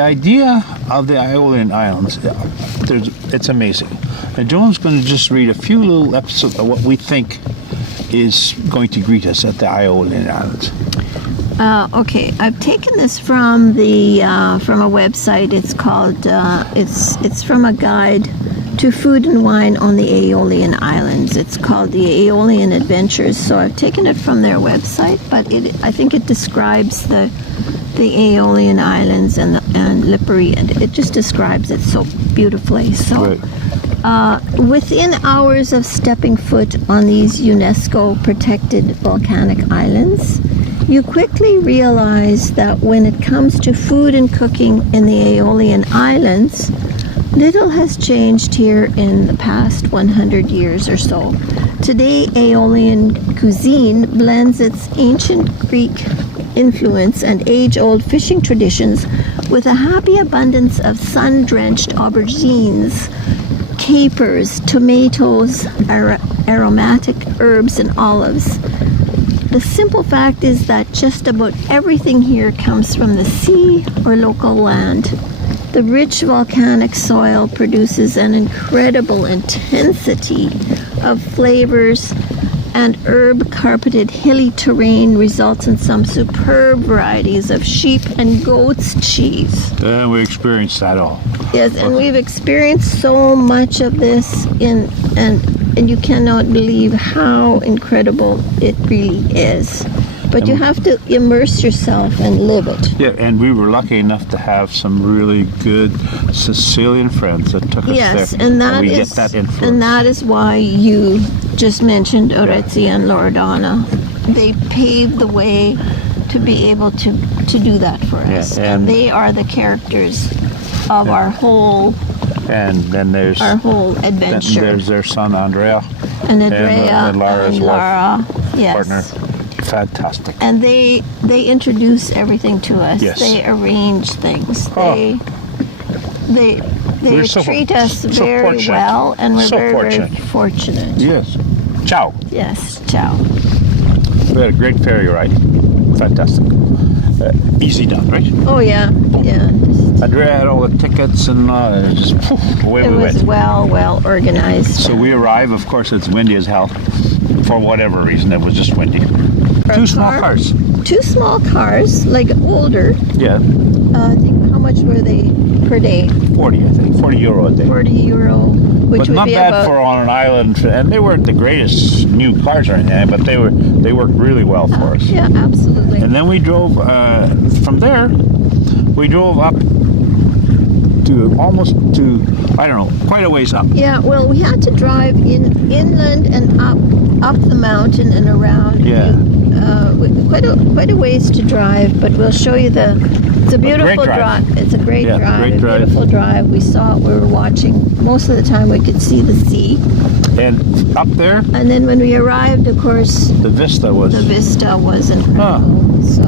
idea of the Aeolian Islands, it's amazing. And Joan's going to just read a few little episodes of what we think is going to greet us at the Aeolian Islands. Okay, I've taken this from from a website. It's called it's from a guide to food and wine on the Aeolian Islands. It's called the Aeolian Adventures. So I've taken it from their website, but I think it describes the Aeolian Islands and Lipari, and it just describes it so beautifully. So. Right. Within hours of stepping foot on these UNESCO protected volcanic islands, you quickly realize that when it comes to food and cooking in the Aeolian Islands, little has changed here in the past 100 years or so. Today, Aeolian cuisine blends its ancient Greek influence and age-old fishing traditions with a happy abundance of sun-drenched aubergines, capers, tomatoes, aromatic herbs, and olives. The simple fact is that just about everything here comes from the sea or local land. The rich volcanic soil produces an incredible intensity of flavors, and herb-carpeted hilly terrain results in some superb varieties of sheep and goat's cheese. And we experienced that all. Yes, and we've experienced so much of this and you cannot believe how incredible it really is. But you have to immerse yourself and live it. Yeah, and we were lucky enough to have some really good Sicilian friends that took us there. And that we is, get that influence. And that is why you just mentioned Orazio and Loredana. They paved the way to be able to do that for us. And they are the characters of our whole adventure. Then there's their son Andrea. And Andrea and Lara's Lara, yes. Partner. Fantastic. And they introduce everything to us. Yes. They arrange things. They treat us very well, and we're very fortunate. Yes. Ciao. Yes, ciao. We had a great ferry ride. Fantastic. Easy done, right? Oh yeah, yeah. Andrea had all the tickets and just away we went. It was well organized. So we arrive. Of course, it's windy as hell. For whatever reason, it was just windy. Two small cars. Two small cars, like older. Yeah. I think, how much were they per day? 40, I think. 40 euro a day. 40 euro, which but would not be bad about... for on an island. And they weren't the greatest new cars or anything, but they worked really well for us. Yeah, absolutely. And then we drove, from there, we drove up to almost to, I don't know, quite a ways up. Yeah, well, we had to drive inland and up the mountain and around. Yeah. Quite a ways to drive, but we'll show you it's a beautiful drive. It's a great drive. Beautiful drive. We saw it. We were watching. Most of the time we could see the sea. And up there. And then when we arrived, of course, the vista was incredible. So.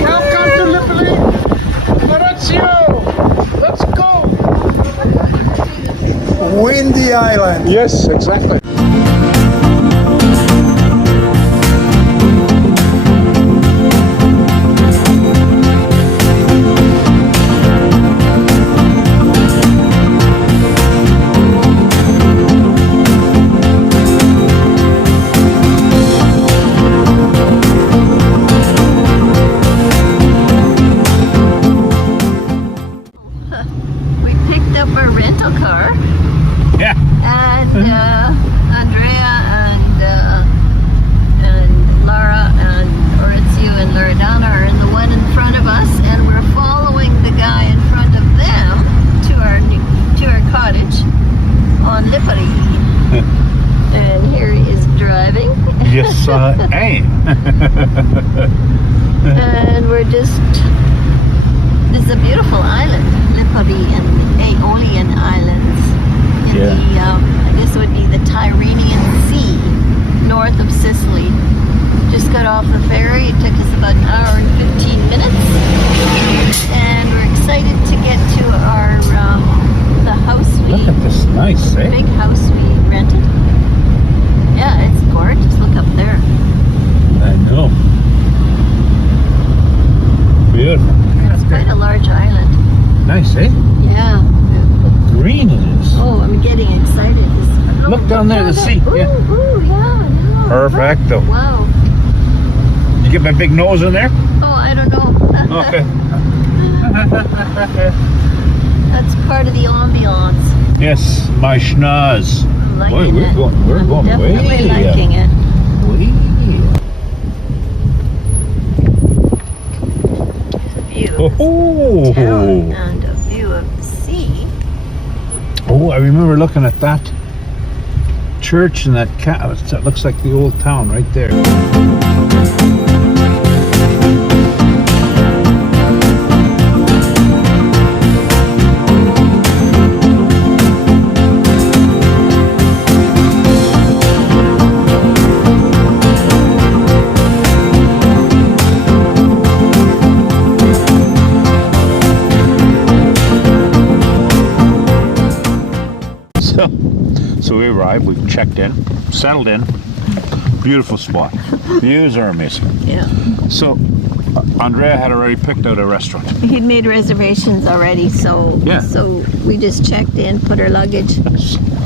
Welcome to Lipari. Orazio, let's go. Windy island. Yes, exactly. Yes, aim. And we're just This is a beautiful island, Lipari and Aeolian Islands. In this would be the Tyrrhenian Sea, north of Sicily. Just got off the ferry. It took us about an hour and 15 minutes. And we're excited to get to our the house Look at this, nice, eh? big house we rented. Yeah, it's gorgeous. Look up there. I know. Beautiful. It's quite a large island. Nice, eh? Yeah. Green it is. Oh, I'm getting excited. Look down there, the sea. Ooh, Yeah. ooh, yeah. Perfecto. Wow. You get my big nose in there? Oh, I don't know. Okay. That's part of the ambiance. Yes, my schnoz. I'm liking Boy, we're it. going I'm way definitely liking it. Way. View of Oh, the town and a view of the sea. oh, I remember looking at that church and that that looks like the old town right there. So we arrived, we checked in, settled in. Beautiful spot. Views are amazing. Yeah. So Andrea had already picked out a restaurant. He'd made reservations already, so Yeah. so we just checked in, put our luggage,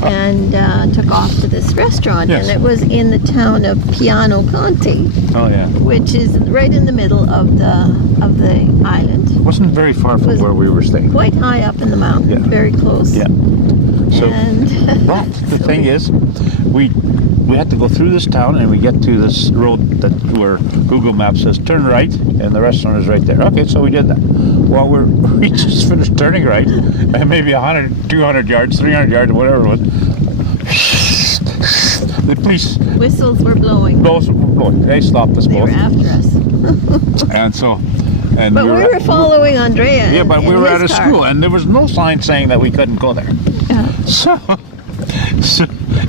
and took off to this restaurant. Yes. And it was in the town of Piano Conti, Oh yeah. which is right in the middle of the island. Wasn't very far from Was- where we were staying. Quite high up in the mountain, Yeah. very close. Yeah. So, And but the thing is, we had to go through this town and we get to this road where Google Maps says turn right and the restaurant is right there. Okay, so we did that. Well, we just finished turning right and maybe 100, 200 yards, 300 yards, whatever it was. The police whistles were blowing. both were blowing. They stopped us They both. were after us. And so, and But we were following Andrea. Yeah, but we were at a his car. school and there was no sign saying that we couldn't go there. Yeah. So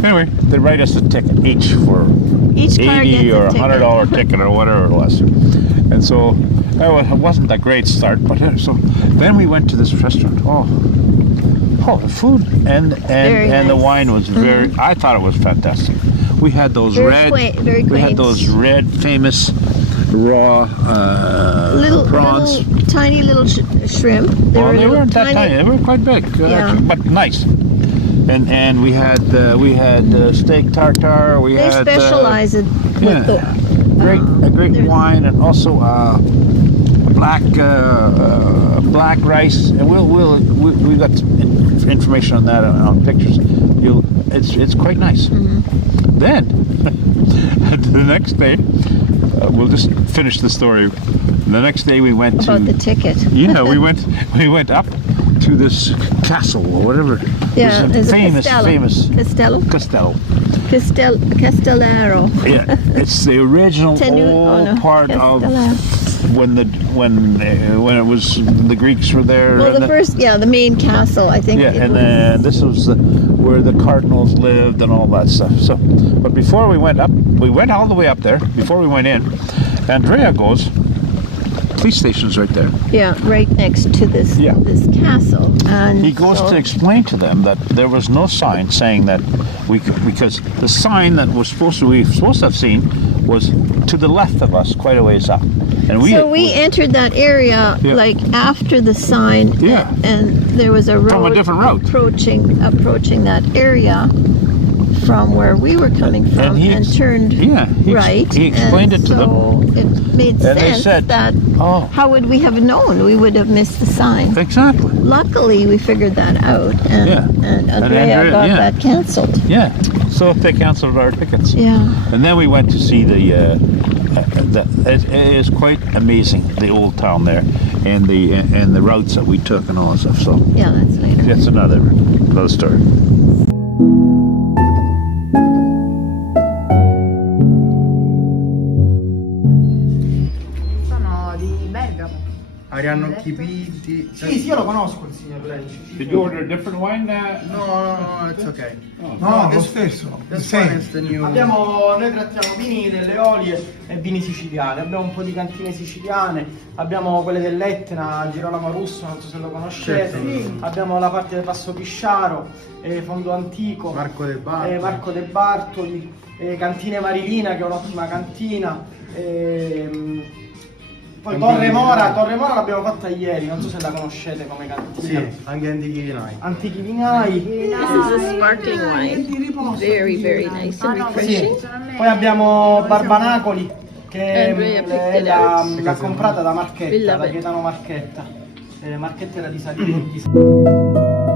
anyway, they write us a ticket each for Each car 80 gets or a ticket. $100 ticket or whatever it was. And so it wasn't a great start, but so then we went to this restaurant. Oh, the food and Very the nice. wine was very. I thought it was fantastic. We had those Very red. quaint, very we had quaint. those red famous raw prawns. Little tiny little shrimp. Well, they little weren't that tiny. They were quite big, Yeah. actually, but nice. And we had steak tartare. We They had specialize it with yeah, a great there's- wine, and also black rice. And we got information on that on pictures. It's quite nice. Mm-hmm. Then the next day, we'll just finish the story. The next day we went about to the ticket. yeah, we went up to this castle or whatever. Yeah, It was there's a a famous Castello. Castello. Castellaro. Yeah, it's the original old part of when it was the Greeks were there. Well, and the main castle, I think. yeah, it and was. then this was where the cardinals lived and all that stuff. So, but before we went up, we went all the way up there. Before we went in, Andrea goes, police station's right there. Yeah, right next to this Yeah. this castle. And He goes so- to explain to them that there was no sign saying that we could, because the sign that we supposed to have seen was to the left of us, quite a ways up, and So we entered that area Yeah. like after the sign, Yeah. and there was a road From a different route. approaching that area from where we were coming from, he and ex- turned yeah, he right. explained and it to them. so it made And they sense said, that oh, how would we have known? We would have missed the sign. exactly. Luckily, we figured that out, and Yeah. and Andrea Andrea- got yeah. that canceled. Yeah, so they canceled our tickets. Yeah. And then we went to see it is quite amazing, the old town there, and the routes that we took and all that stuff. So Yeah, that's later. that's another story. Sono di Bergamo. Arianno Chipiti. Sì, io lo conosco il signor Lenci. Did you order a different wine? No, it's okay. No, lo stesso. This one is the new. Noi trattiamo vini delle Eolie e vini siciliani, abbiamo un po' di cantine siciliane, abbiamo quelle dell'Etna, Girolamo Russo, non so se lo conoscete, Certo. abbiamo la parte del Passo Pisciaro, Fondo Antico, Marco De Bartoli. Marco De Bartoli, Cantine Marilina che è un'ottima cantina, poi Torre Mora l'abbiamo fatta ieri, non so se la conoscete come cantina. Sì, anche Antichi Vinai. Antichi Vinai. This is a sparkling wine. Very, very nice and refreshing. Sì. Poi abbiamo Barbanacoli che Andrea picked it out. l'ha comprata da We Marchetta, love da it. Gaetano Marchetta. Marchetta era di Salieri.